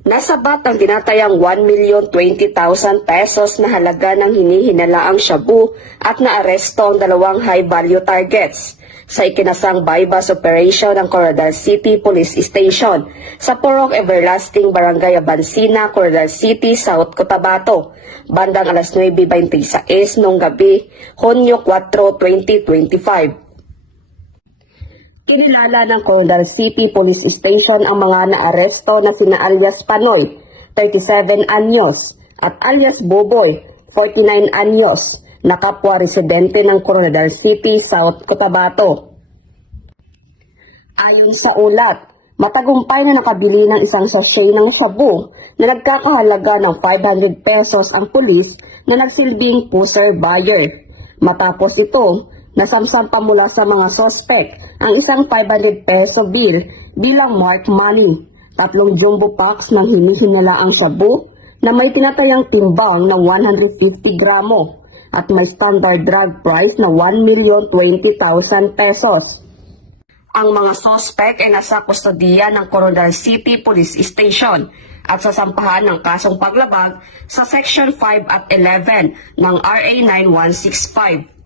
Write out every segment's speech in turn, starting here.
Nasabat ang tinatayang 1,020,000 pesos na halaga ng hinihinalaang shabu at naaresto ang dalawang high-value targets sa ikinasang bypass operation ng Coronadal City Police Station sa Purok Everlasting Barangay Abansina, Coronadal City, South Cotabato, bandang alas 9:26 noong gabi, Hunyo 4, 2025. Kinilala ng Coronadal City Police Station ang mga naaresto na sina alias Panoy, 37 anyos, at alias Boboy, 49 anyos, na kapwa residente ng Coronadal City, South Cotabato. Ayon sa ulat, matagumpay na nakabili ng isang sachet ng shabu na nagkakahalaga ng 500 pesos ang pulis na nagsilbing pusher buyer. Matapos ito, nasamsampa mula sa mga sospek ang isang 500 peso bill bilang marked money, 3 jumbo packs ng hinihinalaang shabu na may tinatayang timbang na 150 gramo at may standard drug price na 1,020,000 pesos. Ang mga sospek ay nasa kustodiya ng Coronadal City Police Station at sasampahan ng kasong paglabag sa Section 5 at 11 ng RA 9165.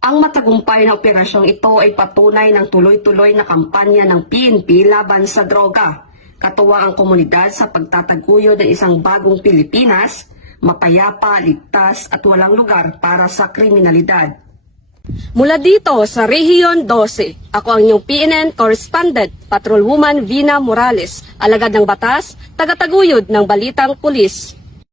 Ang matagumpay na operasyong ito ay patunay ng tuloy-tuloy na kampanya ng PNP laban sa droga. Katuwa ang komunidad sa pagtataguyod ng isang bagong Pilipinas, mapayapa, ligtas at walang lugar para sa kriminalidad. Mula dito sa Rehiyon 12, ako ang inyong PNN correspondent, Patrolwoman Vina Morales, alagad ng batas, tagataguyod ng Balitang Pulis.